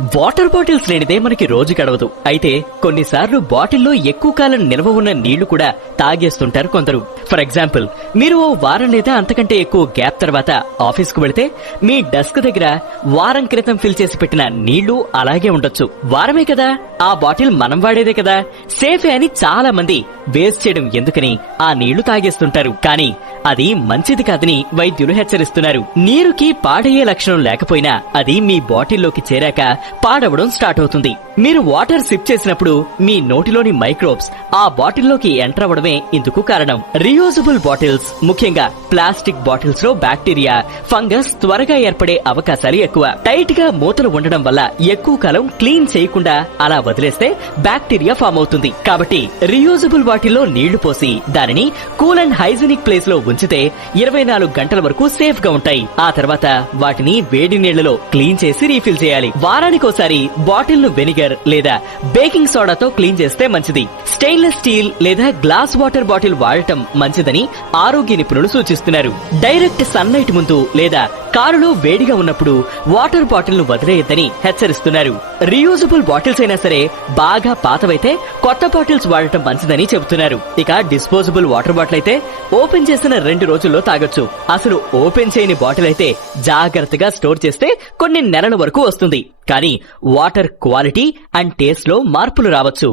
Water bottles లేనిదే మనకి రోజు గడవదు. అయితే కొన్నిసార్లు బాటిల్లో ఎక్కువ కాలం నిల్వ ఉన్న నీళ్ళు కూడా తాగేస్తుంటారు కొందరు. ఫర్ ఎగ్జాంపుల్ మీరు ఓ వారం లేదా అంతకంటే ఎక్కువ గ్యాప్ తర్వాత ఆఫీస్కు వెళితే మీ డెస్క్ దగ్గర వారం క్రితం ఫిల్ చేసి పెట్టిన నీళ్ళు అలాగే ఉండొచ్చు. వారమే కదా. ఆ బాటిల్ మనం వాడేదే కదా. సేఫే అని చాలా మంది వేస్ట్ చేయడం ఎందుకని ఆ నీళ్ళు తాగేస్తుంటారు. కానీ అది మంచిది కాదని వైద్యులు హెచ్చరిస్తున్నారు. నీరుకి పాడయ్యే లక్షణం లేకపోయినా అది మీ బాటిల్లోకి చేరాక పాడవడం స్టార్ట్ అవుతుంది. మీరు వాటర్ సిప్ చేసినప్పుడు మీ నోటిలోని మైక్రోబ్స్ ఆ బాటిల్లోకి ఎంటర్ అవ్వడమే ఇందుకు కారణం. రియూజబుల్ బాటిల్స్ ముఖ్యంగా ప్లాస్టిక్ బాటిల్స్లో బ్యాక్టీరియా ఫంగస్ త్వరగా ఏర్పడే అవకాశాలు ఎక్కువ. టైట్గా మూతలు ఉండడం వల్ల ఎక్కువ కాలం క్లీన్ చేయకుండా అలా వదిలేస్తే బ్యాక్టీరియా ఫామ్ అవుతుంది. కాబట్టి రియూజబుల్ బాటిల్లో నీళ్ళు పోసి దానిని కూల్ అండ్ హైజీనిక్ ప్లేస్లో ఉంచితే ఇరవై నాలుగు గంటల వరకు సేఫ్గా ఉంటాయి. ఆ తర్వాత వాటిని వేడి నీళ్ళలో క్లీన్ చేసి రీఫిల్ చేయాలి. వారానికోసారి బాటిల్ను వెనిగర్ లేదా బేకింగ్ సోడాతో క్లీన్ చేస్తే మంచిది. స్టెయిన్లెస్ స్టీల్ లేదా గ్లాస్ వాటర్ బాటిల్ వాడటం మంచిదని ఆరోగ్య నిపుణులు సూచిస్తున్నారు. డైరెక్ట్ సన్లైట్ ముందు లేదా కారులో వేడిగా ఉన్నప్పుడు వాటర్ బాటిల్ను వదిలేయద్దని హెచ్చరిస్తున్నారు. రియూజబుల్ బాటిల్స్ అయినా సరే బాగా పాతవైతే కొత్త బాటిల్స్ వాడటం మంచిదని చెబుతున్నారు. ఇక డిస్పోజబుల్ వాటర్ బాటిల్ అయితే ఓపెన్ చేసిన రెండు రోజుల్లో తాగొచ్చు. అసలు ఓపెన్ చేయని బాటిల్ అయితే జాగ్రత్తగా స్టోర్ చేస్తే కొన్ని నెలల వరకు వస్తుంది. కానీ వాటర్ క్వాలిటీ అండ్ టేస్ట్లో మార్పులు రావచ్చు.